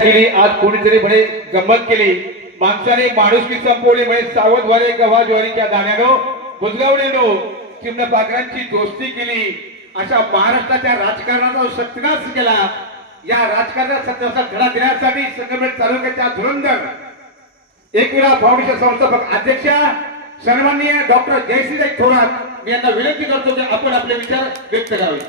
केली आज कोणीतरी म्हणे गंमत केली माणसाने माणुसकी संपवली म्हणे सावध वाले गव्हा ज्वारीच्या दाण्यानो बुजगावलेनो चिमण पाखरांची दोस्ती केली अशा महाराष्ट्राच्या राजकारणाचा सत्यानाश केला। या राजकारणात सत्यानाश धडा देण्यासाठी संगमेश्वर तालुक्याच्या धुरंधर एकविरा फाउंडेशन संस्थापक अध्यक्षा सन्माननीय डॉक्टर जयश्री थोरात यांना विनंती करतो की आपण आपले विचार व्यक्त करावे।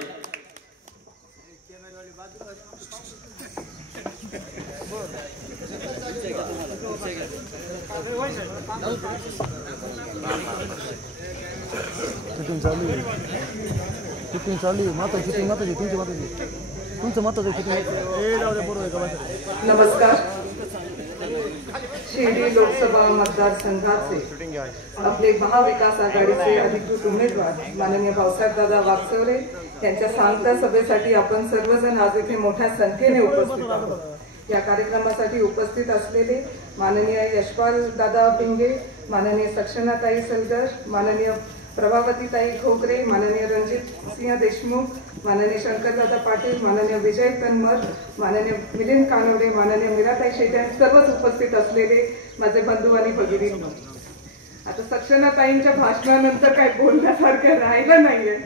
शूटिंग चालू आहे माता शूटिंग माताजी तुमचं माताचं नमस्कार। शिर्डी लोकसभा मतदारसंघाचे आपले महाविकास आघाडीचे अधिकृत उमेदवार माननीय भाऊसाहेब दादा वागचौरे यांच्या सांगता सभेसाठी आपण सर्वजण आज इथे मोठ्या संख्येने उपस्थित आहोत। या कार्यक्रमासाठी उपस्थित असलेले माननीय यशपाल दादा पिंगे, माननीय सक्षनाताई सलगर, माननीय प्रभावतीताई खोकरे, माननीय रणजित सिंह देशमुख, माननीय शंकरदादा पाटील, माननीय विजय तन्मर, माननीय मिलिंद कानोडे, माननीय मीराताई शेटे सर्वच उपस्थित असलेले माझे बंधू आणि भगिनींनो, आता सक्षनाताईंच्या भाषणानंतर काय बोलण्यासारखं राहिलं नाहीये,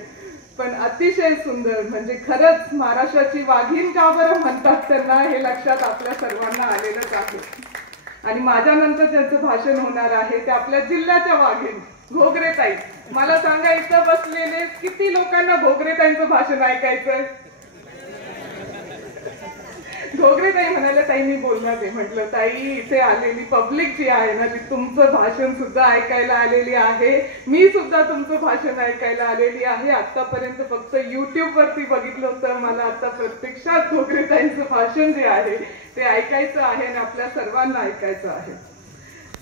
पण अतिशय सुंदर म्हणजे खरंच महाराष्ट्राची वाघीण का बरं म्हणतात त्यांना हे लक्षात आपल्या सर्वांना आलेलंच आहे। आणि माझ्यानंतर ज्यांचं भाषण होणार आहे ते आपल्या जिल्ह्याच्या वाघीण घोगरेताई। मला सांगा इथं बसलेले किती लोकांना घोगरेताईंचं भाषण ऐकायचंय? घोगरेताई म्हणाले ताई मी बोलणार आहे। म्हटलं ताई इथे आलेली पब्लिक जी आहे ना ती तुमचं भाषण सुद्धा ऐकायला आलेली आहे, मी सुद्धा तुमचं भाषण ऐकायला आलेली आहे। आतापर्यंत फक्त YouTube वरती बघितलं होतं, मला आता प्रत्यक्षात घोगरेताईंचं भाषण जे आहे ते ऐकायचं आहे आणि आपल्या सर्वांना ऐकायचं आहे।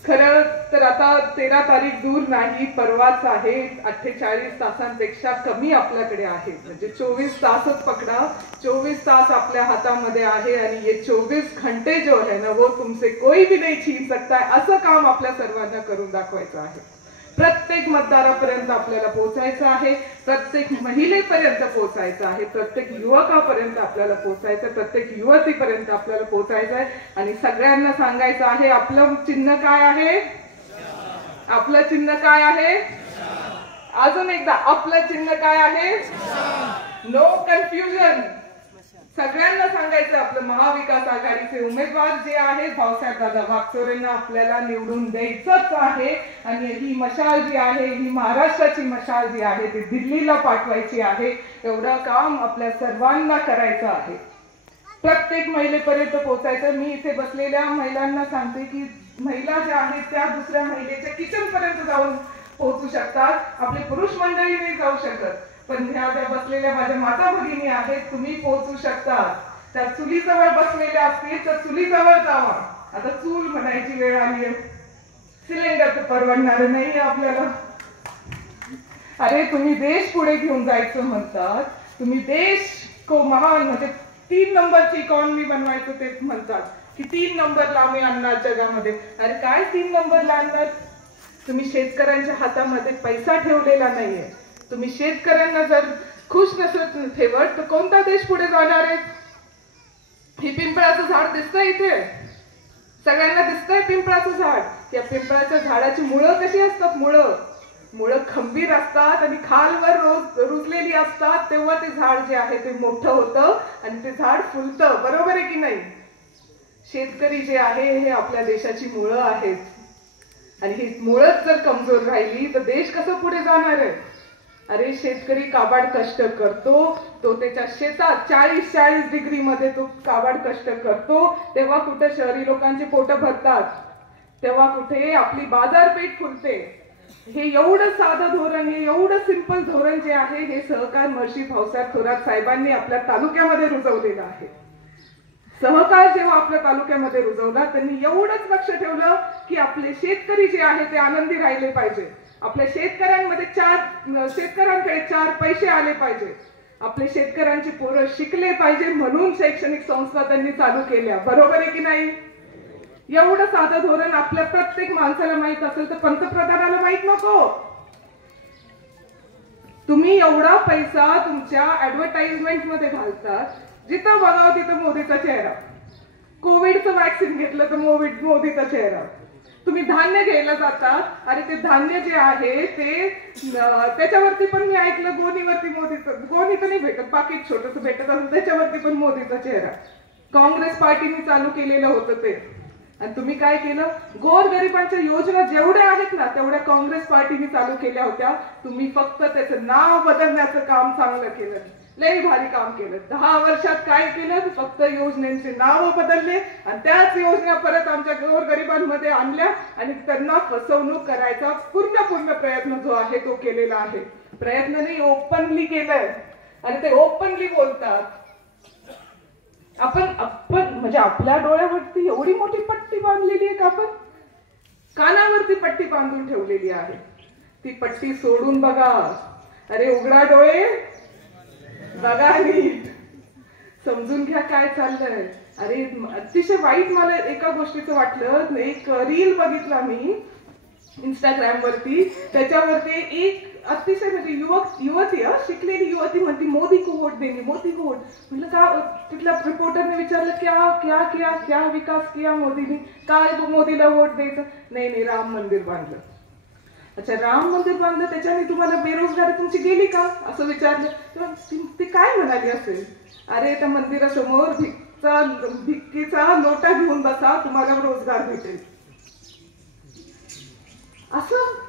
खरं तर आता 13 तारीख दूर नाही, परवाच आहे। 48 तासांपेक्षा कमी आपल्याकडे आहे, म्हणजे 24 तासच पकडा, 24 तास आपल्या हातामध्ये आहे आणि ये 24 घंटे जो है ना वो तुमसे कोई भी नहीं छीन सकता है असं काम आपल्या सर्वांना करून दाखवायचं आहे। प्रत्येक मतदारापर्यंत आपल्याला पोहोचायचं आहे, प्रत्येक महिलेपर्यंत पोहोचायचं आहे, प्रत्येक युवकापर्यंत आपल्याला पोहोचायचं, प्रत्येक युवतीपर्यंत आपल्याला पोहोचायचं आहे आणि सगळ्यांना सांगायचं आहे आपलं चिन्ह काय आहे, आपलं चिन्ह काय आहे, अजून एकदा आपलं चिन्ह काय आहे, नो कन्फ्युजन। सगळ्यांना सांगायचं आपलं महाविकास आघाडीचे उमेदवार जे आहेत भाऊसाहेब दादा वागचौरेंना आपल्याला निवडून द्यायचंच आहे आणि ही मशाल जी आहे ही महाराष्ट्राची मशाल जी आहे ती दिल्लीला पाठवायची आहे। एवढं काम आपल्या सर्वांना करायचं आहे, प्रत्येक महिलेपर्यंत पोहोचायचं। मी इथे बसलेल्या महिलांना सांगते की महिला ज्या आहेत त्या दुसऱ्या महिलेच्या किचन पर्यंत जाऊन पोहोचू शकतात, आपले पुरुष मंडळी नाही जाऊ शकत, पण ह्या ज्या बसलेल्या माझ्या माता भगिनी आहेत तुम्ही पोहोचू शकता। त्या चुलीजवळ बसलेल्या असतील तर चुलीजवळ जावा, आता चूल म्हणायची वेळ आली आहे, सिलेंडर तर परवडणार नाही आपल्याला। अरे तुम्ही देश पुढे घेऊन जायचं म्हणतात, तुम्ही देश को महान म्हणजे 3 नंबरची इकॉनॉमी बनवायचं ते म्हणतात की 3 नंबरला आम्ही आणणार जगामध्ये। अरे काय 3 नंबरला आणणार? तुम्ही शेतकऱ्यांच्या हातामध्ये पैसा ठेवलेला नाहीये, तुम्ही शेतकऱ्यांना जर खुश नसत ठेवत तर कोणता देश पुढे जाणार आहे? ही पिंपळाचं झाड दिसतंय इथे, सगळ्यांना दिसतंय पिंपळाचं झाड। या पिंपळाच्या झाडाची मुळं कशी असतात? मुळं खंबीर असतात आणि खालवर रुजलेली असतात, तेव्हा ते झाड जे आहे ते मोठं होतं आणि ते झाड फुलतं, बरोबर आहे की नाही? शेतकरी जे आहे हे आपल्या देशाची मुळं आहेत आणि ही मुळंच जर कमजोर राहिली तर देश कसं पुढे जाणार आहे? अरे शेतकरी काबाड कष्ट करतो, तो त्याच्या शेतात 40 डिग्री मध्ये तो काबाड कष्ट करतो, तेव्हा कुठे शहरी लोकांची पोट भरतात, तेव्हा कुठे आपली बाजारपेठ फुलते। हे एवढं साधं धोरण, हे एवढं सिंपल धोरण जे आहे हे सहकार महर्षी भाऊसाहेब थोरात साहेबांनी आपल्या तालुक्यामध्ये रुजवलेलं आहे। सहकार जेव्हा आपल्या तालुक्यामध्ये रुजवला त्यांनी एवढंच लक्ष ठेवलं की आपले शेतकरी जे आहे ते आनंदी राहिले पाहिजे, आपल्या शेतकऱ्यांकडे 4 पैसे आले पाहिजे, आपले शेतकऱ्यांची पोरं शिकले पाहिजे, म्हणून शैक्षणिक संस्था त्यांनी चालू केल्या, बरोबर आहे की नाही? एवढं साधं धोरण आपल्या प्रत्येक माणसाला माहित असेल तर पंतप्रधानाला माहित नको? तुम्ही एवढा पैसा तुमच्या ऍडव्हर्टाइजमेंट मध्ये घालतात, जिथं बघावं तिथं मोदीचा चेहरा, कोविड मोविडचं वॅक्सिन घेतलं तर मोदीचा चेहरा. तुम्ही धान्य घ्यायला जाता, अरे ते धान्य जे आहे ते त्याच्यावरती पण मी ऐकलं गोणीवरती मोदीचं, गोणी तर नाही भेटत, पाकिट छोटस भेटत असेल त्याच्यावरती पण मोदीचा चेहरा. काँग्रेस पार्टीने चालू केलेलं होतं ते. आणि तुम्ही काय केलं? गोरगरिबांच्या योजना जेवढ्या आहेत ना तेवढ्या काँग्रेस पार्टीने चालू केल्या होत्या. तुम्ही फक्त त्याचं नाव बदलण्याचं काम चांगलं केलं, लई भारी काम केलं. 10 वर्षात काय केलं? फक्त योजनेचे नाव बदलले आणि त्याच योजना परत आमच्या गोरगरिबांमध्ये आणल्या आणि त्यांना फसवणूक करायचा पूर्ण प्रयत्न जो आहे तो केलेला आहे. प्रयत्न नाही, ओपनली केलंय. आणि ते ओपनली बोलतात. आपण म्हणजे आपल्या डोळ्यावरती एवढी मोठी पट्टी बांधलेली आहे का? आपण कानावरती पट्टी बांधून ठेवलेली आहे. ती पट्टी सोडून बघा. अरे उघडा डोळे, बघा नीट, समजून घ्या काय चाललंय. अरे अतिशय वाईट मला एका गोष्टीचं वाटलं. एक रील बघितला मी इंस्टाग्राम वरती. त्याच्यावरती एक अतिशय म्हणजे युवती शिकलेली युवती म्हणती मोदी को वोट देंगे, मोदी को वोट. म्हटलं का? तिथल्या रिपोर्टरने विचारलं क्या विकास किया मोदीने, काय मोदीला वोट द्यायचं? नाही राम मंदिर बांधलं. अच्छा, राम मंदिर बांधलं त्याच्याने तुम्हाला बेरोजगारी तुमची गेली का असं विचारलं तेव्हा ती काय म्हणाली असेल? अरे त्या मंदिरासमोर भिक्कीचा लोटा घेऊन बसा, तुम्हाला रोजगार भेटेल. असं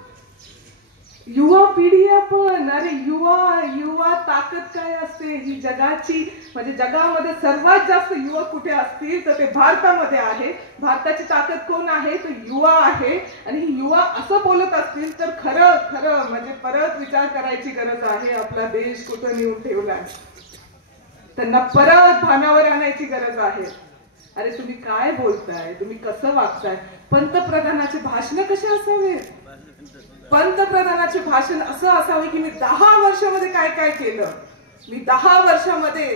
युवा पिढी आपण. अरे युवा ताकद काय असते ही जगाची, म्हणजे जगामध्ये सर्वात जास्त युवक कुठे असतील तर ते भारतामध्ये आहे. भारताची ताकद कोण आहे? तर युवा आहे. आणि ही युवा असं बोलत असतील तर खरं म्हणजे परत विचार करायची गरज आहे. आपला देश कुठं नेऊन ठेवलाय, त्यांना परत भानावर आणायची गरज आहे. अरे तुम्ही काय बोलताय? तुम्ही कसं वागताय? पंतप्रधानाचे भाषण कसे असावे? पंतप्रधानाचे भाषण असं असावे की मी 10 वर्षामध्ये काय केलं, मी 10 वर्षामध्ये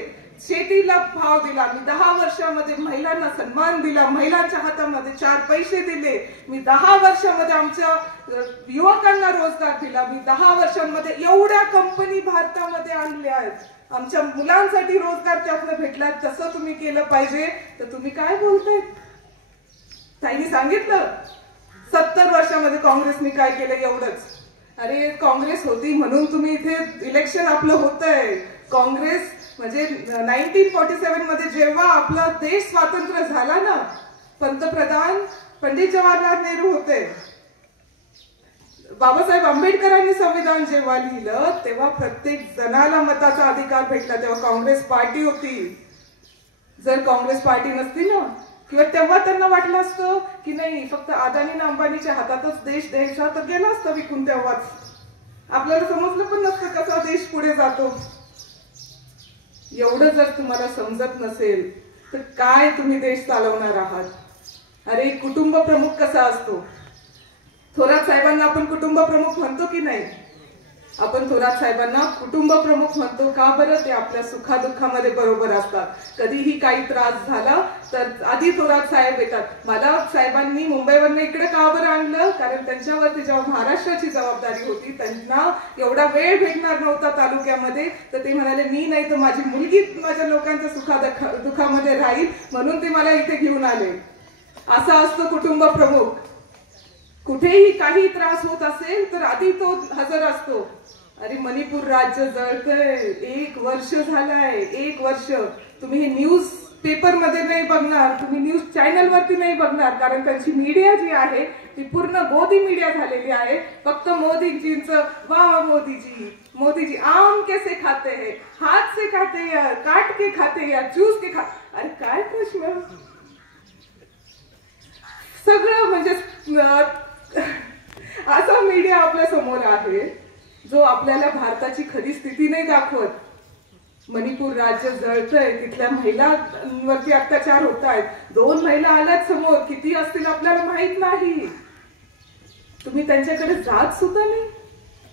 शेतीला भाव दिला, मी 10 वर्षामध्ये महिलांना सन्मान दिला, महिलांच्या हातामध्ये 4 पैसे दिले, मी 10 वर्षामध्ये आमच्या युवकांना रोजगार दिला, मी 10 वर्षांमध्ये एवढ्या कंपनी भारतामध्ये आणल्या आहेत, आमच्या मुलांसाठी रोजगार त्यातनं भेटला. तसं तुम्ही केलं पाहिजे. तर तुम्ही काय बोलताय? ताईंनी सांगितलं 70 वर्षामध्ये काँग्रेसने काय केलं एवढंच. अरे काँग्रेस होती म्हणून तुम्ही इथे इलेक्शन आपलं होतंय. काँग्रेस म्हणजे 1947 मध्ये जेव्हा आपला देश स्वातंत्र्य झाला ना, पंतप्रधान पंडित जवाहरलाल नेहरू होते. बाबासाहेब आंबेडकरांनी संविधान जेव्हा लिहिलं तेव्हा प्रत्येक जणाला मताचा अधिकार भेटला. तेव्हा काँग्रेस पार्टी होती. जर काँग्रेस पार्टी नसती ना, किंवा तेव्हा त्यांना वाटलं असतं की नाही फक्त अदानी अंबानीच्या हातातच देश द्यायचा, तर गेला असता विकून. तेव्हाच आपल्याला समजलं पण नसतं कसा देश पुढे जातो. एवढं जर तुम्हाला समजत नसेल तर काय तुम्ही देश चालवणार आहात? अरे कुटुंब प्रमुख कसा असतो? थोरात साहेबांना आपण कुटुंब प्रमुख म्हणतो की नाही? आपण थोरात साहेबांना कुटुंब प्रमुख म्हणतो का बरं? ते आपल्या सुखादुःखामध्ये बरोबर असतात. कधीही काही त्रास झाला तर आधी थोरात साहेब येतात. मला साहेबांनी मुंबईवरनं इकडे का बरं आणलं? कारण त्यांच्यावरती जेव्हा महाराष्ट्राची जबाबदारी होती त्यांना एवढा वेळ भेटणार नव्हता तालुक्यामध्ये, तर ते म्हणाले मी नाही तर माझी मुलगी माझ्या लोकांच्या सुखादुःखामध्ये राहील, म्हणून ते मला इथे घेऊन आले. असा असतो कुटुंब प्रमुख. कुठेही काही त्रास होत असेल तर आधी तो हजर असतो. अरे मणिपूर राज्य जळतंय, 1 वर्ष झालंय, 1 वर्ष. तुम्ही हे न्यूज पेपर मध्ये नाही बघणार, तुम्ही न्यूज चॅनल वरती नाही बघणार, कारण त्यांची मीडिया जी आहे ती पूर्ण गोदी मीडिया झालेली आहे. फक्त मोदीजींचं वाह मोदीजी, मोदीजी आम कैसे खाते हैं, हाथ से खाते या काट के खाते या चूस के खाते. अरे काय प्रश्न? सगळं म्हणजे असा मीडिया आपल्या समोर आहे जो आपल्याला भारताची खरी स्थिती नाही दाखवत. मणिपूर राज्य जळतंय, तिथल्या महिलांवरती अत्याचार होत आहेत. 2 महिला आल्यात समोर, किती असतील आपल्याला माहित नाही. तुम्ही त्यांच्याकडे जात सुद्धा नाही,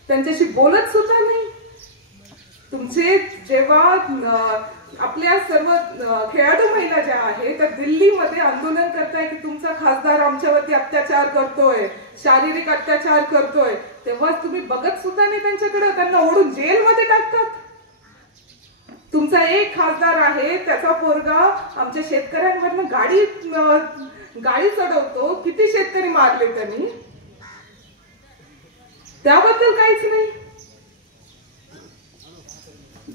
त्यांच्याशी बोलत सुद्धा नाही. तुमचे जेव्हा आपल्या सर्व खेळाडू महिला ज्या आहेत त्या दिल्लीमध्ये आंदोलन करताय की तुमचा खासदार आमच्यावरती अत्याचार करतोय, शारीरिक अत्याचार करतोय, तेव्हा तुम्ही बघत सुद्धा नाही त्यांच्याकडे. त्यांना ओढून जेलमध्ये टाकतात. तुमचा एक खासदार आहे, त्याचा पोरगा आमच्या शेतकऱ्यांवरनं गाडी चढवतो. किती शेतकरी मारले त्यांनी, त्याबद्दल काहीच नाही.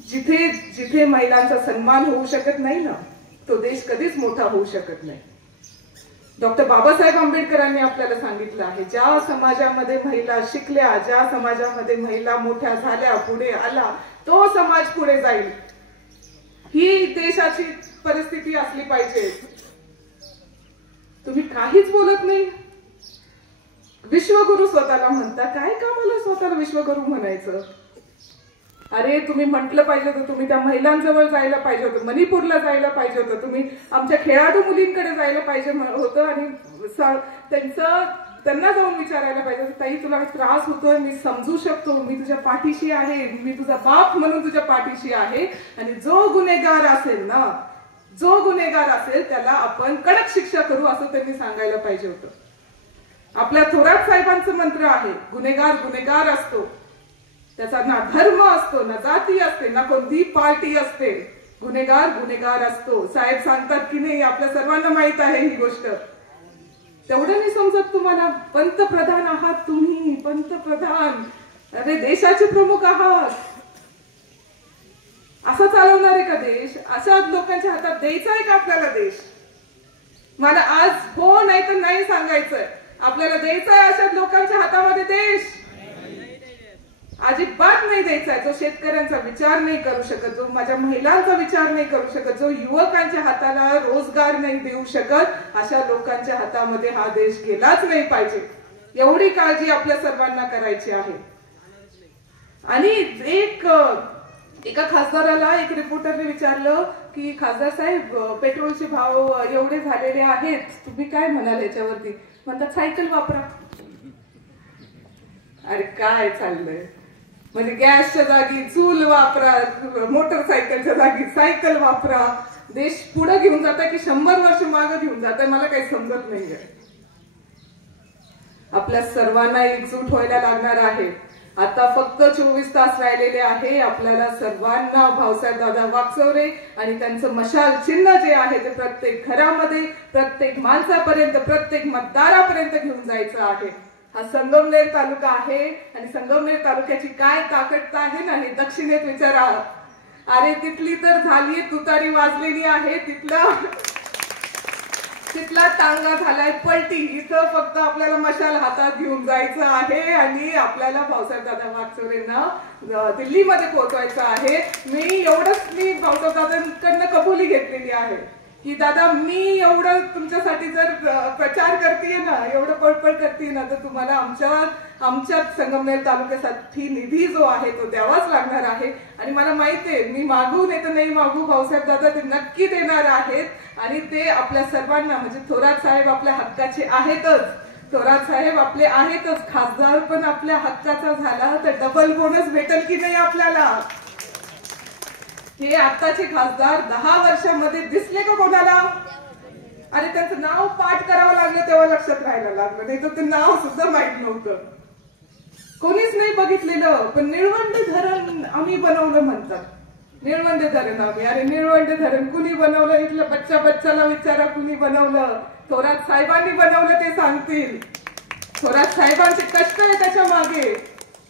जिथे जिथे महिलांचा सन्मान होऊ शकत नाही ना, तो देश कधीच मोठा होऊ शकत नाही. डॉक्टर बाबासाहेब आंबेडकरांनी आपल्याला सांगितलं आहे, ज्या समाजामध्ये महिला शिकल्या, ज्या समाजामध्ये महिला मोठ्या झाल्या, पुढे आला, तो समाज पुढे जाईल. ही देशाची परिस्थिती असली पाहिजे. तुम्ही काहीच बोलत नाही. विश्वगुरु स्वतःला म्हणता, काय कामाला स्वतःला विश्वगुरु म्हणायचं? अरे तुम्ही म्हटलं पाहिजे होतं, तुम्ही त्या महिलांजवळ जायला पाहिजे होतं, मणिपूरला जायला पाहिजे होतं, तुम्ही आमच्या खेळाडू मुलींकडे जायला पाहिजे होतं आणि त्यांना जाऊन विचारायला पाहिजे होतं, ताई तुला त्रास होतोय, मी समजू शकतो, मी तुझ्या पाठीशी आहे, मी तुझा बाप म्हणून तुझ्या पाठीशी आहे. आणि जो गुन्हेगार असेल त्याला आपण कडक शिक्षा करू, असं त्यांनी सांगायला पाहिजे होतं. आपल्या थोरात साहेबांचं मंत्र आहे, गुन्हेगार गुन्हेगार असतो, त्याचा ना धर्म असतो, ना जाती असते, ना कोणती पार्टी असते. गुन्हेगार गुन्हेगार असतो. साहेब सांगतात की नाही, आपल्या सर्वांना माहित आहे ही गोष्ट. तेवढं नाही समजत तुम्हाला? पंतप्रधान आहात तुम्ही, पंतप्रधान. अरे देशाचे प्रमुख आहात. असं चालवणार आहे का देश? अशा लोकांच्या हातात द्यायचा आहे का आपल्याला देश? मला आज हो नाही तर नाही सांगायचंय. आपल्याला द्यायचा आहे अशा लोकांच्या हातामध्ये देश? अजिबात नाही द्यायचा आहे. जो शेतकऱ्यांचा विचार नाही करू शकत, जो माझ्या महिलांचा विचार नाही करू शकत, जो युवकांच्या हाताला रोजगार नाही देऊ शकत, अशा लोकांच्या हातामध्ये हा देश गेलाच नाही पाहिजे. एवढी काळजी आपल्या सर्वांना करायची आहे. आणि एका खासदाराला एक रिपोर्टरने विचारलं की खासदार साहेब, पेट्रोलचे भाव एवढे झालेले आहेत, तुम्ही काय म्हणाल याच्यावरती? म्हणतात सायकल वापरा. अरे काय चाललंय? म्हणजे गॅसच्या जागी चूल वापरा, मोटरसायकलच्या जागी सायकल वापरा. देश पुढे घेऊन जाताय की 100 वर्ष मागे घेऊन जाताय, मला काही समजत नाहीये. आपल्या सर्वांना एकजूट व्हायला लागणार आहे. आता फक्त 24 तास राहिलेले आहे. आपल्याला सर्वांना भाऊसाहेब दादा वाकचौरे आणि त्यांचं मशाल चिन्ह जे आहे ते प्रत्येक घरामध्ये, प्रत्येक माणसापर्यंत, प्रत्येक मतदारापर्यंत घेऊन जायचं आहे. हा संगमनेर तालुका आहे आणि संगमनेर तालुक्याची काय ताकद आहे ना, हे दक्षिणेत विचारा. अरे तिथली तर झाली तुतारी वाजलेली आहे, तिथला टांगा झालाय पलटी. इथं फक्त आपल्याला मशाल हातात घेऊन जायचं आहे आणि आपल्याला भाऊसाहेब दादा वाकचौरेंना दिल्लीमध्ये पोहोचवायचं आहे. मी भाऊसाहेब दादांकडनं कबुली घेतलेली आहे की दादा, मी एवढं तुमच्यासाठी जर प्रचार करतेय ना, एवढं पळपळ करते ना, तर तुम्हाला आमच्या संगमनेर तालुक्यासाठी निधी जो आहे तो द्यावाच लागणार आहे. आणि मला माहितीये, मी मागू नाही तर नाही मागू, भाऊसाहेब दादा ते नक्की देणार आहेत. आणि ते आपल्या सर्वांना, म्हणजे थोरात साहेब आपल्या हक्काचे आहेतच, थोरात साहेब आपले आहेतच, खासदार पण आपल्या हक्काचा झाला तर डबल बोनस भेटेल की नाही आपल्याला? हे आताचे खासदार 10 वर्षांमध्ये दिसले का कोणाला? अरे त्यांचं नाव पाठ करावं लागलं तेव्हा लक्षात राहायला लागलं, नाही तर ते नाव सुद्धा माहित नव्हतं, कोणीच नाही बघितलेलं. पण निळवंडे धरण आम्ही बनवलं म्हणतात. निळवंडे धरण आम्ही, अरे निळवंडे धरण कुणी बनवलं? इथलं बच्चाला विचारा कुणी बनवलं. थोरात साहेबांनी बनवलं ते सांगतील. थोरात साहेबांचे कष्ट आहे त्याच्या मागे.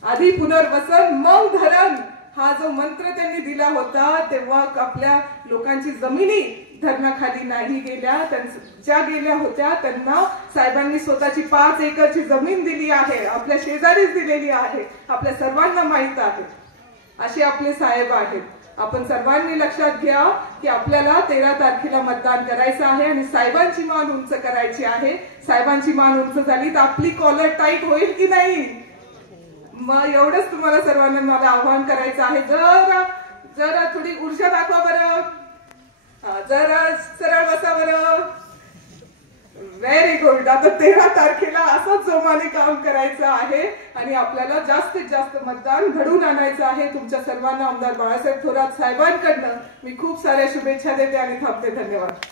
आधी पुनर्वसन मग धरण, हा जो मंत्र त्यांनी दिला होता तेव्हा आपल्या लोकांची जमिनी धरणाखाली नाही गेल्या. ज्या गेल्या होत्या त्यांना साहेबांनी स्वतःची 5 एकरची जमीन दिली आहे, आपल्या शेजारीच दिलेली आहे, आपल्या सर्वांना माहित आहे. असे आपले साहेब आहेत. आपण सर्वांनी लक्षात घ्या की आपल्याला 13 तारखेला मतदान करायचं आहे आणि साहेबांची मान उंच करायची आहे. साहेबांची मान उंच झाली तर आपली कॉलर टाईट होईल की नाही? मग एवढंच तुम्हाला सर्वांना मला आव्हान करायचं आहे. जरा थोडी ऊर्जा दाखवा बरं, जरा सरळ बसा बरं. Very good. आता 13 तारखेला असंच जोमाने काम करायचं आहे आणि आपल्याला जास्तीत जास्त मतदान घडवून आणायचं आहे. तुमच्या सर्वांना आमदार बाळासाहेब थोरात साहेबांकडनं मी खूप साऱ्या शुभेच्छा देते आणि थांबते. धन्यवाद.